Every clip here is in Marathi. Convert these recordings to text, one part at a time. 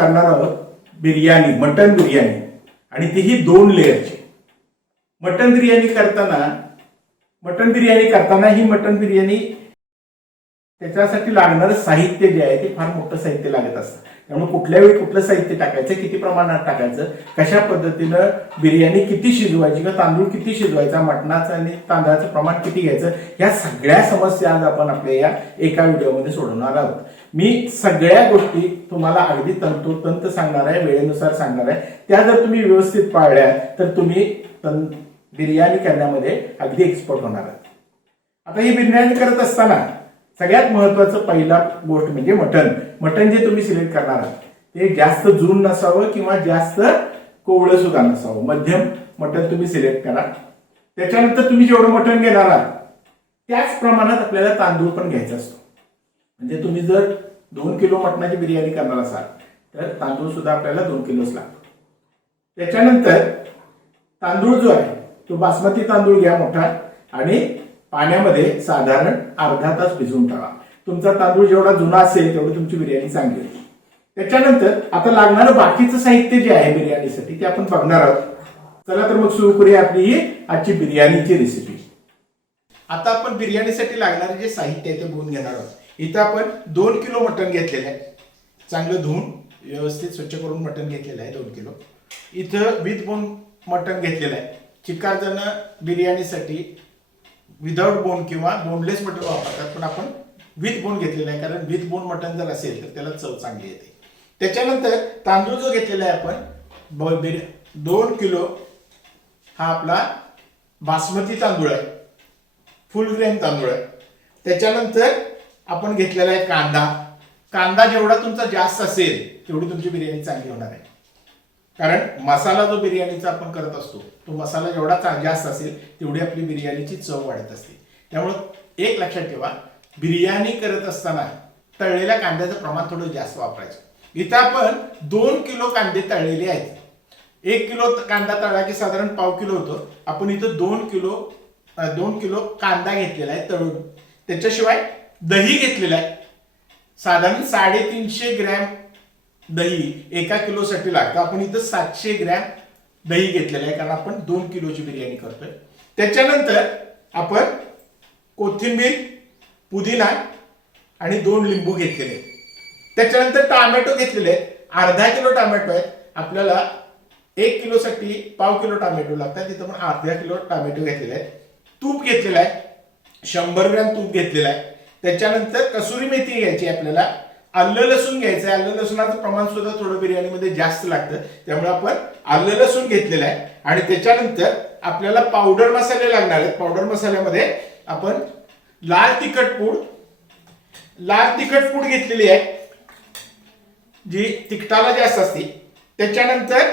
करणार आहोत बिर्याणी, मटन बिर्याणी, आणि तीही 2 लेअरची. मटन बिर्याणी करताना ही मटन बिर्याणी त्याच्यासाठी लागणारं साहित्य जे आहे ते फार मोठं साहित्य लागत असतं. त्यामुळे कुठल्या वेळी कुठलं साहित्य टाकायचं, किती प्रमाणात टाकायचं, कशा पद्धतीनं बिर्याणी किती शिजवायची किंवा तांदूळ किती शिजवायचा, मटणाचं आणि तांदळाचं प्रमाण किती घ्यायचं, या सगळ्या समस्या आज आपण आपल्या या एका व्हिडिओमध्ये सोडवणार आहोत. मी सगळ्या गोष्टी तुम्हाला अगदी तंतोतंत सांगणार आहे, वेळेनुसार सांगणार आहे. त्या जर तुम्ही व्यवस्थित पाळल्या तर तुम्ही बिर्याणी करण्यामध्ये अगदी एक्सपर्ट होणार आहात. आता ही बिर्याणी करत असताना सगळ्यात महत्वाचं पहिला गोष्ट म्हणजे मटण जे तुम्ही सिलेक्ट करणार आहात ते जास्त जून नसावं किंवा जास्त कोवळं सुद्धा नसावं, मध्यम मटण तुम्ही सिलेक्ट करा. त्याच्यानंतर तुम्ही जेवढं मटण घेणार आहात त्याच प्रमाणात आपल्याला तांदूळ पण घ्यायचा असतो. म्हणजे तुम्ही जर 2 किलो मटणाची बिर्याणी करणार असाल तर तांदूळ सुद्धा आपल्याला 2 किलोच लागतो. त्याच्यानंतर तांदूळ जो आहे तो बासमती तांदूळ घ्या मोठा, आणि पाण्यामध्ये साधारण अर्धा तास भिजवून ठेवा. तुमचा तांदूळ जेवढा जुना असेल तेवढी तुमची बिर्याणी चांगली होईल. त्याच्यानंतर आता लागणारं बाकीचं साहित्य जे आहे बिर्याणीसाठी ते आपण बघणार आहोत. चला तर मग सुरू करूया आपली ही आजची बिर्याणीची रेसिपी. आता आपण बिर्याणीसाठी लागणारे जे साहित्य आहे ते बघून घेणार आहोत. इथं आपण 2 किलो मटण घेतलेलं आहे, चांगलं धुवून व्यवस्थित स्वच्छ करून मटण घेतलेलं आहे 2 किलो. इथं विथ बोन मटण घेतलेलं आहे. चिकार जण बिर्याणीसाठी विदाउट बोन किंवा बोनलेस मटण वापरतात, पण आपण विथ बोन घेतलेलं आहे, कारण विथ बोन मटण जर असेल तर त्याला चव चांगली येते. त्याच्यानंतर तांदूळ जो घेतलेला आहे आपण 2 किलो हा आपला बासमती तांदूळ आहे, फुल ग्रेन तांदूळ आहे. त्याच्यानंतर आपण घेतलेला आहे कांदा जेवढा तुमचा जास्त असेल तेवढी तुमची बिर्याणी चांगली होणार आहे. कारण मसाला जो बिर्याणीचा आपण करत असतो तो मसाला जेवढा जास्त असेल तेवढी आपली बिर्याणीची चव वाढत असते. त्यामुळे एक लक्षात ठेवा, बिर्याणी करत असताना तळलेल्या कांद्याचं प्रमाण थोडं जास्त वापरायचं. इथं आपण 2 किलो कांदे तळलेले आहेत. 1 किलो कांदा तळला की साधारण पाव किलो होतो. आपण इथं 2 किलो कांदा घेतलेला आहे तळून. त्याच्याशिवाय दही घेतलेलं आहे, साधारण 350 ग्रॅम दही 1 किलोसाठी लागतं. आपण इथं 700 ग्रॅम दही घेतलेलं आहे, कारण आपण 2 किलोची बिर्याणी करतोय. त्याच्यानंतर आपण कोथिंबीर, पुदिना आणि 2 लिंबू घेतलेले. त्याच्यानंतर टोमॅटो घेतलेले आहेत, अर्धा किलो टोमॅटो आहे. आपल्याला 1 किलोसाठी पाव किलो टोमॅटो लागतात, तिथं पण अर्धा किलो टोमॅटो घेतलेले आहेत. तूप घेतलेलं आहे, 100 ग्रॅम तूप घेतलेलं आहे. त्याच्यानंतर कसुरी मेथी घ्यायची आपल्याला. आलं लसूण घ्यायचं आहे. आलं लसूणाचं प्रमाण सुद्धा थोडं बिर्याणीमध्ये जास्त लागतं, त्यामुळे आपण आलं लसूण घेतलेलं आहे. आणि त्याच्यानंतर आपल्याला पावडर मसाले लागणार आहेत. पावडर मसाल्यामध्ये आपण लाल तिखट पूड घेतलेली आहे, जी तिखटाला जास्त असते. त्याच्यानंतर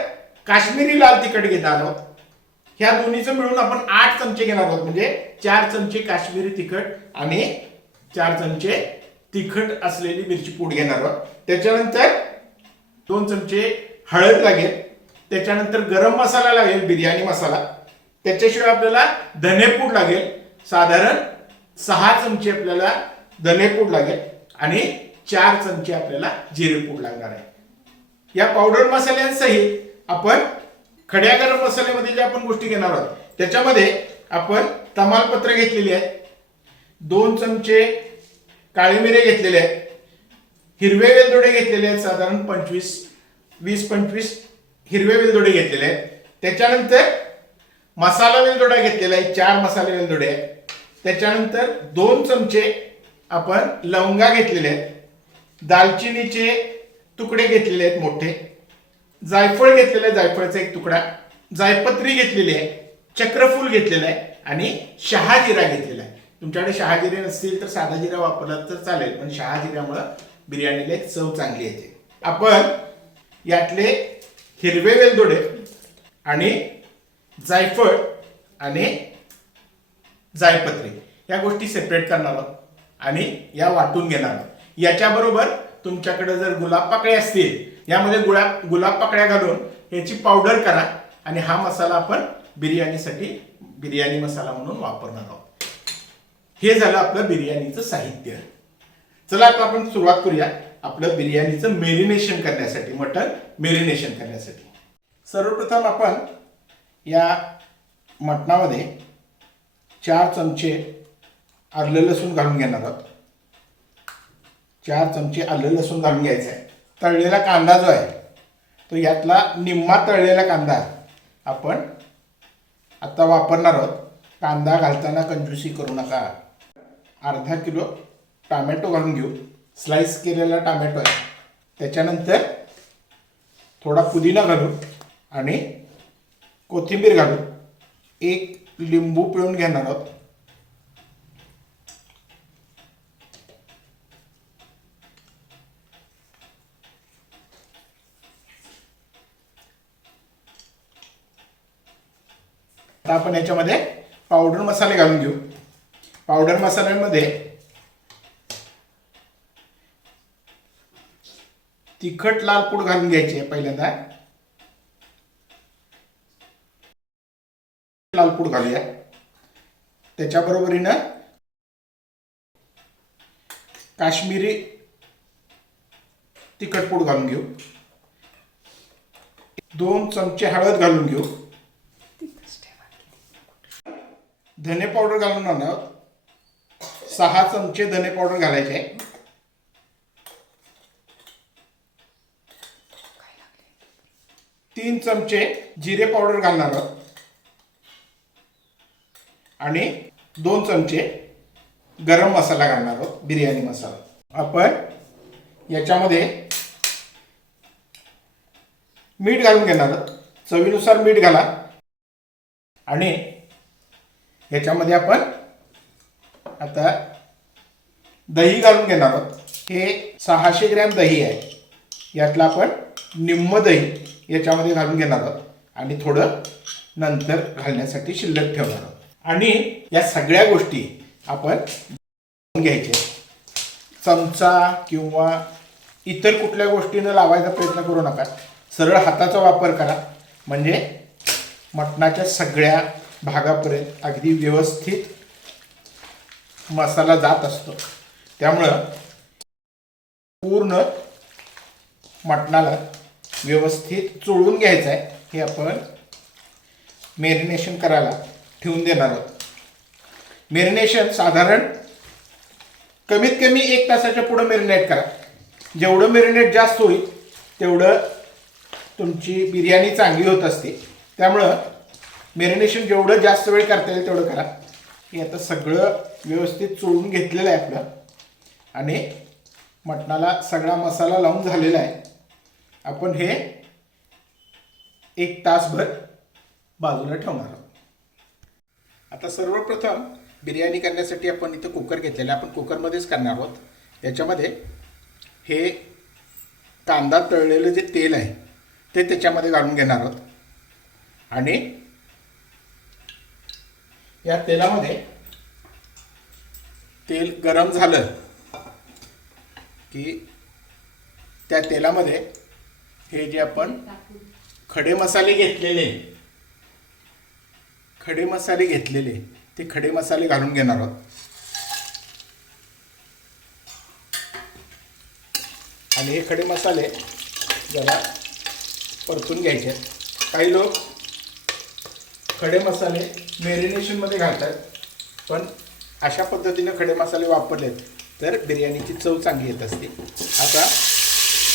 काश्मीरी लाल तिखट घेणार आहोत. ह्या दोन्हीचं मिळून आपण 8 चमचे घेणार आहोत. म्हणजे 4 चमचे काश्मीरी तिखट आणि 4 चमचे तिखट असलेली मिरची पूड घेणार आहोत. त्याच्यानंतर 2 चमचे हळद लागेल. त्याच्यानंतर गरम मसाला लागेल, बिर्याणी मसाला. त्याच्याशिवाय आपल्याला धनेपूड लागेल, साधारण 6 चमचे आपल्याला धनेपूड लागेल आणि 4 चमचे आपल्याला जिरेपूड लागणार आहे. या पावडर मसाल्यांसहित आपण खड्या गरम मसाल्यामध्ये ज्या आपण गोष्टी घेणार आहोत त्याच्यामध्ये आपण तमालपत्र घेतलेली आहे, 2 चमचे काळे मिरे घेतलेले आहेत, हिरवे वेलदोडे घेतलेले आहेत, साधारण 20-25 हिरवे वेलदोडे घेतलेले आहेत. त्याच्यानंतर मसाला वेलदोडा घेतलेला आहे, 4 मसाले वेलदोडे आहेत. त्याच्यानंतर 2 चमचे आपण लवंगा घेतलेले आहेत, दालचिनीचे तुकडे घेतलेले आहेत मोठे, जायफळ घेतलेलं आहे, जायफळाचा 1 तुकडा, जायपत्री घेतलेली आहे, चक्रफूल घेतलेलं आहे आणि शहाजिरा घेतलेला आहे. तुमच्याकडे शहाजिरे नसतील तर साधा जिरा वापरला तर चालेल, पण शहाजिऱ्यामुळे बिर्याणीला एक चव चांगली येते. आपण यातले हिरवे वेलदोडे आणि जायफळ आणि जायपत्री या गोष्टी सेपरेट करणार आहोत आणि या वाटून घेणार आहोत. याच्याबरोबर तुमच्याकडे जर गुलाब पाकळ्या असतील, यामध्ये गुलाब पाकळ्या घालून याची पावडर करा आणि हा मसाला आपण बिर्याणीसाठी बिर्याणी मसाला म्हणून वापरणार आहोत. हे झालं आपलं बिर्याणीचं साहित्य. चला आता आपण सुरुवात करूया. आपलं बिर्याणीचं मेरिनेशन करण्यासाठी, मटण मेरिनेशन करण्यासाठी. सर्वप्रथम आपण या मटणामध्ये 4 चमचे आलं लसूण घालून घेणार आहोत. 4 चमचे आलं लसूण घालून घ्यायचं आहे. तळलेला कांदा जो आहे तो यातला निम्मा तळलेला कांदा आपण आता वापरणार आहोत. कांदा घालताना कंजूसी करू नका. अर्धा किलो टोमॅटो घालून घेऊ. स्लाइस केलेला टोमॅटो आहे. त्याच्यानंतर थोडा पुदिना घालू आणि कोथिंबीर घालू. 1 लिंबू पिळून घेणार आहोत. आता आपण याच्यामध्ये पावडर मसाले घालून घेऊ. पावडर मसाल्यांमध्ये तिखट लाल पूड घालून घ्यायची आहे. पहिल्यांदा लाल पूड घालूया. त्याच्याबरोबरीनं काश्मीरी तिखट पूड घालून घेऊ. 2 चमचे हळद घालून घेऊ. धने पावडर घालून आणणार. 6 चमचे धने पावडर घालायचे आहे. 3 चमचे जिरे पावडर घालणार आहोत आणि 2 चमचे गरम मसाला घालणार आहोत, बिर्याणी मसाला. आपण याच्यामध्ये मीठ घालून घेणार आहोत. चवीनुसार मीठ घाला आणि याच्यामध्ये आपण आता दही घालून घेणार आहोत. हे 600 ग्रॅम दही आहे. यातलं आपण निम्म दही याच्यामध्ये घालून घेणार आहोत आणि थोडं नंतर घालण्यासाठी शिल्लक ठेवणार आहोत. आणि या सगळ्या गोष्टी आपण घ्यायच्या. चमचा किंवा इतर कुठल्या गोष्टीनं लावायचा प्रयत्न करू नका. सरळ हाताचा वापर करा. म्हणजे मटणाच्या सगळ्या भागापर्यंत अगदी व्यवस्थित मसाला जात असतो. त्यामुळं पूर्ण मटणाला व्यवस्थित चोळून घ्यायचं आहे. हे आपण मॅरिनेशन करायला ठेवून देणार आहोत. मॅरिनेशन साधारण कमीत कमी 1 तासाच्या पुढे मॅरिनेट करा. जेवढं मॅरिनेट जास्त होईल तेवढं तुमची बिर्याणी चांगली होत असते. त्यामुळं मॅरिनेशन जेवढं जास्त वेळ करता येईल तेवढं करा. हे आता सगळं व्यवस्थित चोळून घेतलेलं आहे आपलं आणि मटणाला सगळा मसाला लावून झालेला आहे. आपण हे 1 तासभर बाजूला ठेवणार आहोत. आता सर्वप्रथम बिर्याणी करण्यासाठी आपण इथं कुकर घेतलेला आहे. आपण कुकरमध्येच करणार आहोत. याच्यामध्ये हे कांदा तळलेलं जे तेल आहे ते त्याच्यामध्ये घालून घेणार आहोत आणि या तेलामध्ये तेल गरम झालं की त्या तेलामध्ये हे जे आपण खडे मसाले घेतलेले ते खडे मसाले घालून घेणार आहोत. आणि हे खडे मसाले जरा परतून घ्यायचे. काही लोक खडे मसाले मॅरिनेशनमध्ये घालतात, पण अशा पद्धतीने खडे मसाले वापरले तर बिर्याणीची चव चांगली येत असते. आता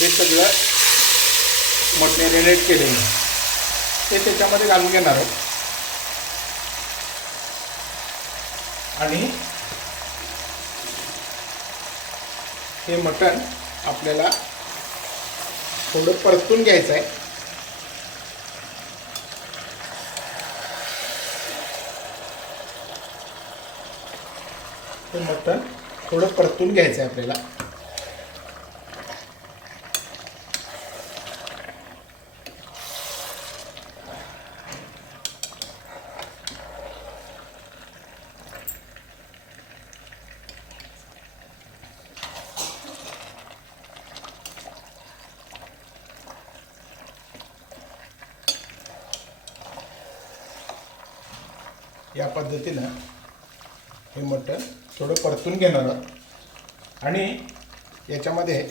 हे सगळं मॅरिनेट केलेलं ते त्याच्यामध्ये घालून घेणार आहोत आणि हे मटण आपल्याला थोडं परतून घ्यायचं आहे. हे मटण थोडं परतून घ्यायचं आहे आपल्याला. या पद्धतीनं हे मटण थोडं परतून घेणार आहोत आणि याच्यामध्ये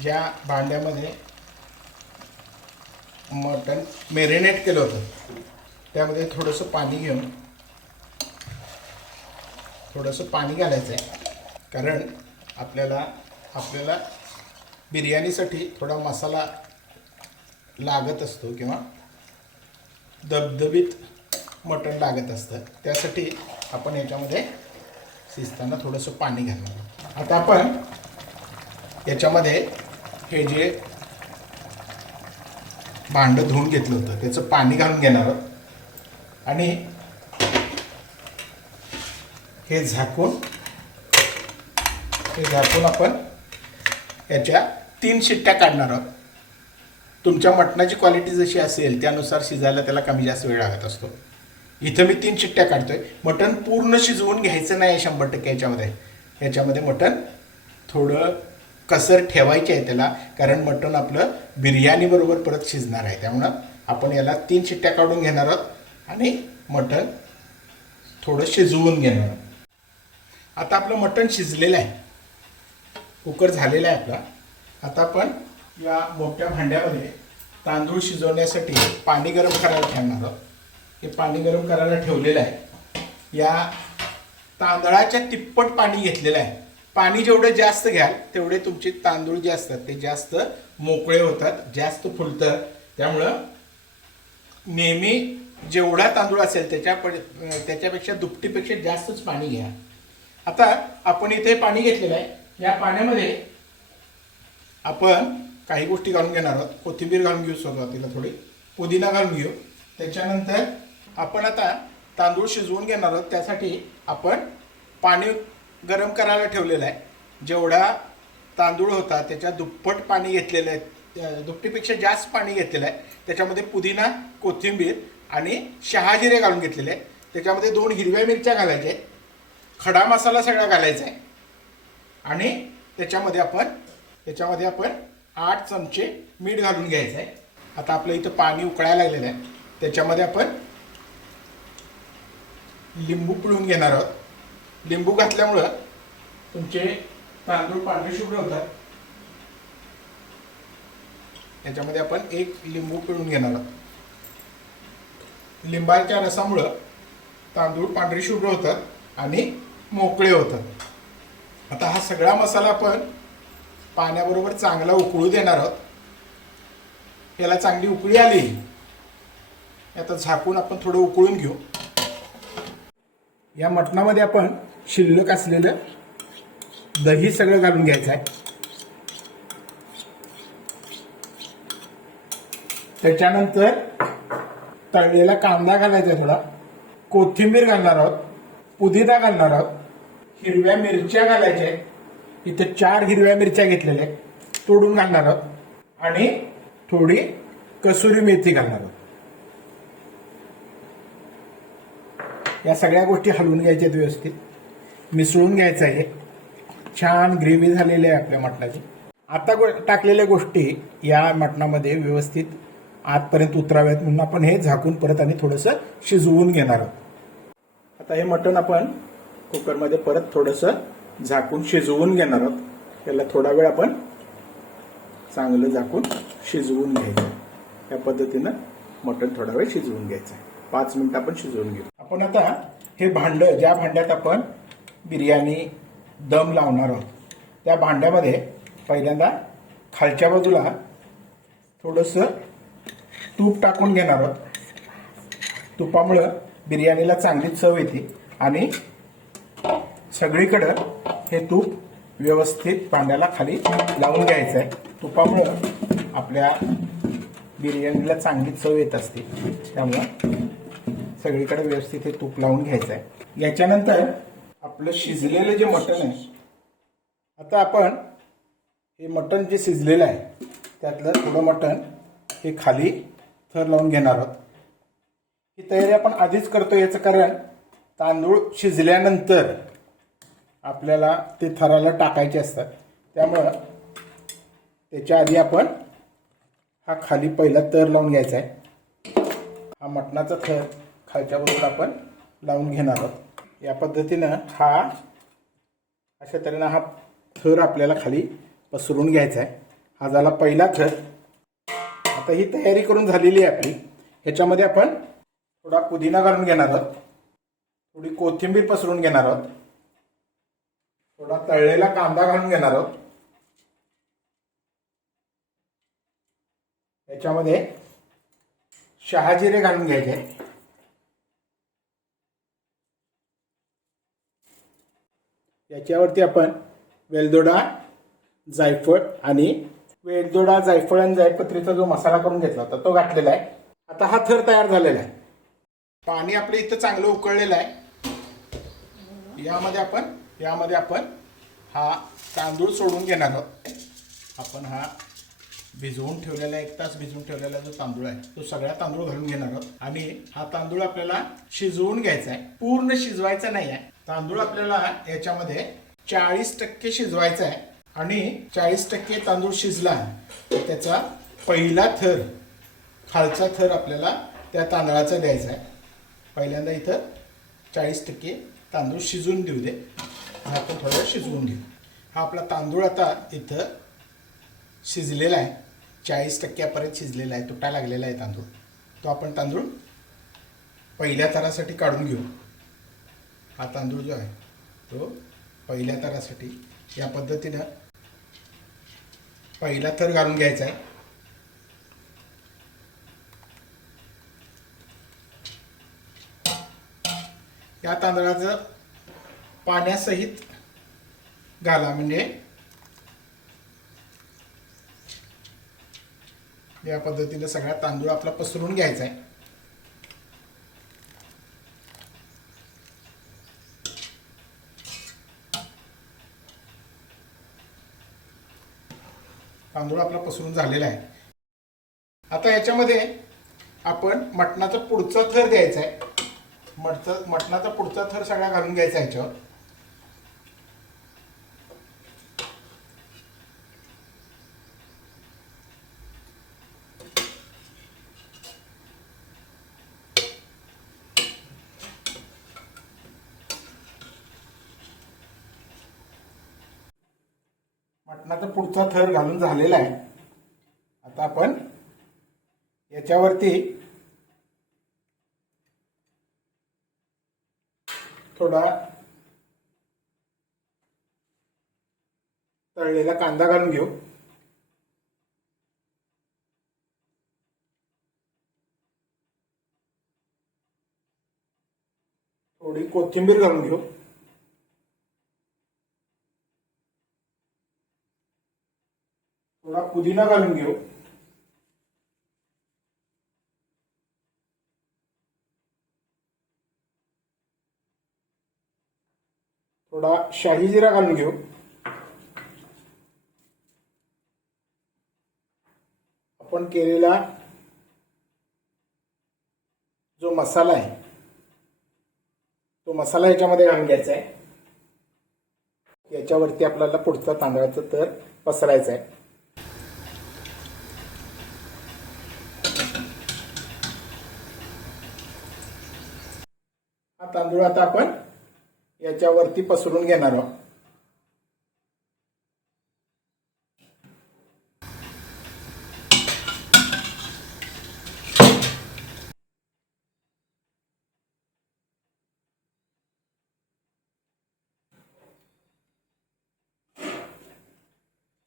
ज्या भांड्यामध्ये मटण मॅरिनेट केलं होतं त्यामध्ये थोडंसं पाणी घेऊन थोडंसं पाणी घालायचं आहे, कारण आपल्याला बिर्याणीसाठी थोडा मसाला लागत असतो किंवा दबदबीत मटण लागत असतं. त्यासाठी आपण याच्यामध्ये शिजताना थोडंसं पाणी घालणार आहोत. आता आपण याच्यामध्ये हे जे भांडं धुवून घेतलं होतं त्याचं पाणी घालून घेणार आहोत आणि हे झाकून आपण याच्या 3 शिट्ट्या काढणार आहोत. तुमच्या मटणाची क्वालिटी जशी असेल त्यानुसार शिजायला त्याला कमी जास्त वेळ लागत असतो. इथं मी 3 शिट्ट्या काढतोय. मटण पूर्ण शिजवून घ्यायचं नाही 100% याच्यामध्ये मटण थोडं कसर ठेवायची आहे त्याला, कारण मटण आपलं बिर्याणी बरोबर परत शिजणार आहे. त्यामुळं आपण याला 3 शिट्ट्या काढून घेणार आहोत आणि मटण थोडं शिजवून घेणार आहोत. आता आपलं मटण शिजलेलं आहे, कुकर झालेला आहे आपला. आता आपण या मोठ्या भांड्यामध्ये तांदूळ शिजवण्यासाठी पाणी गरम करायला ठेवणार आहोत. हे पाणी गरम करायला ठेवलेलं आहे. या तांदळाच्या तिप्पट पाणी घेतलेलं आहे. पाणी जेवढं जास्त घ्याल तेवढे तुमचे तांदूळ जे असतात ते जास्त मोकळे होतात, जास्त फुलतात. त्यामुळं नेहमी जेवढा तांदूळ असेल त्याच्यापेक्षा दुपटीपेक्षा जास्तच पाणी घ्या. आता आपण इथे पाणी घेतलेलं आहे. या पाण्यामध्ये आपण काही गोष्टी घालून घेणार आहोत. कोथिंबीर घालून घेऊ, सुरुवातीला थोडी पुदिना घालून घेऊ. त्याच्यानंतर आपण आता तांदूळ शिजवून घेणार आहोत. त्यासाठी आपण पाणी गरम करायला ठेवलेलं आहे. जेवढा तांदूळ होता त्याच्या दुप्पट पाणी घेतलेलं आहे, दुपटीपेक्षा जास्त पाणी घेतलेलं आहे. त्याच्यामध्ये पुदिना, कोथिंबीर आणि शहाजिरे घालून घेतलेले आहे. त्याच्यामध्ये 2 हिरव्या मिरच्या घालायच्या आहेत. खडा मसाला सगळा घालायचा आहे आणि त्याच्यामध्ये आपण 8 चमचे मीठ घालून घ्यायचं आहे. आता आपलं इथं पाणी उकळायला लागलेलं आहे. त्याच्यामध्ये आपण लिंबू पिळून घेणार आहोत. लिंबू घातल्यामुळं तुमचे तांदूळ पांढरे शुभ्र होतात. याच्यामध्ये आपण 1 लिंबू पिळून घेणार आहोत. लिंबाच्या रसामुळं तांदूळ पांढरे शुभ्र होतात आणि मोकळे होतात. आता हा सगळा मसाला आपण पाण्याबरोबर चांगला उकळू देणार आहोत. याला चांगली उकळी आली आता झाकून आपण थोडं उकळून घेऊ. या मटणामध्ये आपण शिल्लक असलेलं दही सगळं घालून घ्यायचं आहे. त्याच्यानंतर तळलेला कांदा घालायचा, थोडा कोथिंबीर घालणार आहोत, पुदिना घालणार आहोत, हिरव्या मिरच्या घालायच्या आहेत. इथे 4 हिरव्या मिरच्या घेतलेल्या आहेत, तोडून घालणार आहोत आणि थोडी कसुरी मेथी घालणार आहोत. या सगळ्या गोष्टी हलवून घ्यायच्या, व्यवस्थित मिसळून घ्यायचं आहे. छान ग्रेव्ही झालेली आहे आपल्या मटणाची. आता टाकलेल्या गोष्टी या मटणामध्ये व्यवस्थित आतपर्यंत उतराव्यात म्हणून आपण हे झाकून परत आणि थोडंसं शिजवून घेणार आहोत. आता हे मटण आपण कुकरमध्ये परत थोडंसं झाकून शिजवून घेणार आहोत. याला थोडा वेळ आपण चांगलं झाकून शिजवून घ्यायचं. या पद्धतीनं मटण थोडा वेळ शिजवून घ्यायचं आहे. 5 मिनिटं आपण शिजवून घेऊ. आपण आता हे भांडं, ज्या भांड्यात आपण बिर्याणी दम लावणार आहोत त्या भांड्यामध्ये पहिल्यांदा खालच्या बाजूला थोडंसं तूप टाकून घेणार आहोत. तुपामुळं बिर्याणीला चांगली चव येते आणि सगळीकडं हे तूप व्यवस्थित भांड्याला खाली लावून घ्यायचं आहे. तुपामुळं आपल्या बिर्याणीला चांगली चव येत असते. त्यामुळं सगळीकडे व्यवस्थित हे तूप लावून घ्यायचं आहे. याच्यानंतर आपलं शिजलेलं जे मटण आहे, आता आपण हे मटण जे शिजलेलं आहे त्यातलं थोडं मटण हे खाली थर लावून घेणार आहोत. ही तयारी आपण आधीच करतो, याचं कारण तांदूळ शिजल्यानंतर आपल्याला ते थराला टाकायचे असतात. त्यामुळं त्याच्या आधी आपण हा खाली पहिला थर लावून घ्यायचा आहे. हा मटणाचा थर खालच्या बाजूला आपण लावून घेणार आहोत. या पद्धतीनं अशा तऱ्हेनं हा थर आपल्याला खाली पसरून घ्यायचा आहे. हा झाला पहिला थर. आता ही तयारी करून झालेली आहे आपली. ह्याच्यामध्ये आपण थोडा पुदिना घालून घेणार आहोत, थोडी कोथिंबीर पसरून घेणार आहोत, थोडा तळलेला कांदा घालून घेणार आहोत. याच्यामध्ये शहाजिरे घालून घ्यायचे. याच्यावरती आपण वेलदोडा, जायफळ आणि जायपत्रीचा जो मसाला करून घेतला होता तो घातलेला आहे. आता हा थर तयार झालेला आहे. पाणी आपलं इथं चांगलं उकळलेलं आहे. यामध्ये आपण हा तांदूळ सोडून घेणार आहोत. आपण हा भिजवून ठेवलेला 1 तास भिजवून ठेवलेला जो तांदूळ आहे तो सगळा तांदूळ घालून घेणार आहोत. आणि हा तांदूळ आपल्याला शिजवून घ्यायचा आहे, पूर्ण शिजवायचा नाही आहे. तांदूळ आपल्याला याच्यामध्ये 40% शिजवायचा आहे. आणि 40% तांदूळ शिजला तर त्याचा पहिला थर, खालचा थर आपल्याला त्या तांदळाचा द्यायचा आहे. पहिल्यांदा इथं 40% तांदूळ शिजून देऊ दे. हा आपण थोडा शिजवून घेऊ. हा आपला तांदूळ आता इथं शिजलेला आहे, 40% शिजलेला आहे, तुटा लागलेला आहे तांदूळ. तो आपण तांदूळ पहिल्या थरासाठी काढून घेऊ. हा तांदूळ जो आहे तो पहिल्या थरासाठी या पद्धतीनं पहिला थर घालून घ्यायचा आहे. या तांदळाचं पाण्यासहित घाला, म्हणजे या पद्धतीने सगळा तांदूळ आपला पसरून घ्यायचा आहे. तांदूळ आपला पसरून झालेला आहे. आता याच्यामध्ये आपण मटणाचा पुढचा थर द्यायचा आहे. मटणाचा पुढचा थर सगळा घालून घ्यायचा आहे याच्यावर. मटणाचा पुढचा थर घालून झालेला आहे. आता आपण याच्यावरती थोडा तळलेला कांदा घालून घेऊ. थोडी कोथिंबीर घालून घेऊ. थोडा पुदिना घालून घेऊ. थोडा शाही जिरा घालून घेऊ. आपण केलेला जो मसाला आहे तो मसाला याच्यामध्ये घालून घ्यायचा आहे. याच्यावरती आपल्याला पुढचा तांदळाचा थर पसरायचा आहे. हा तांदूळ आता आपण याच्यावरती पसरून घेणार आहोत.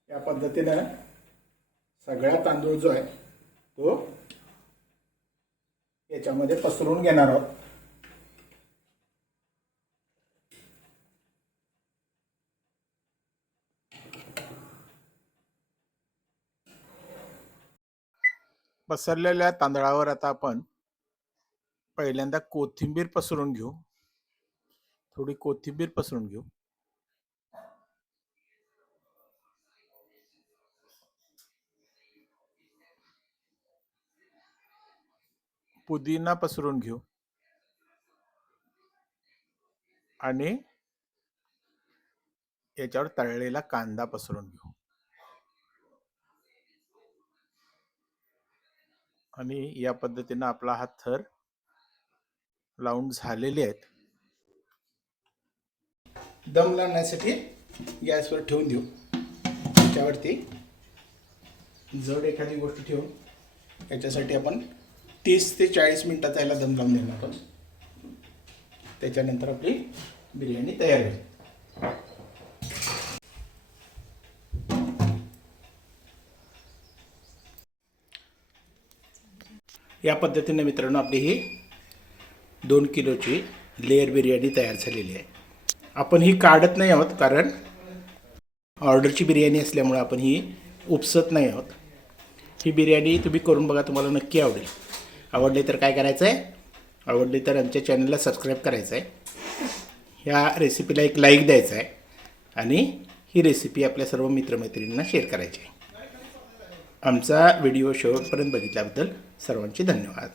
या पद्धतीने सगळा तांदूळ जो आहे तो याच्यामध्ये पसरून घेणार आहोत. पसरलेल्या तांदळावर आता आपण पहिल्यांदा कोथिंबीर पसरून घेऊ. थोडी कोथिंबीर पसरून घेऊ. पुदिना पसरून घेऊ आणि याच्यावर तळलेला कांदा पसरून घेऊ. आणि या पद्धतीने आपला हा थर लावून झालेले आहेत. दम लावण्यासाठी गॅसवर ठेवून देऊ. त्याच्यावरती जड एखादी गोष्ट ठेवून याच्यासाठी आपण 30 ते 40 मिनिटाचा याला दम लावून देणार आहोत. त्याच्यानंतर आपली बिर्याणी तयार होईल. या पद्धतीने मित्रांनो आपली ही 2 किलोची लेअर बिर्याणी तयार झालेली आहे. आपण ही काढत नाही आहोत कारण ऑर्डरची बिर्याणी असल्यामुळे आपण ही उपसत नाही आहोत. ही बिर्याणी तुम्ही करून बघा, तुम्हाला नक्की आवडेल. आवडली तर काय करायचं आहे, आवडली तर आमच्या चॅनलला सबस्क्राईब करायचं आहे, ह्या रेसिपीला एक लाईक द्यायचा आहे आणि ही रेसिपी आपल्या सर्व मित्रमैत्रिणींना शेअर करायची आहे. आमचा व्हिडिओ शेवटपर्यंत बघितल्याबद्दल सर्वांचे धन्यवाद.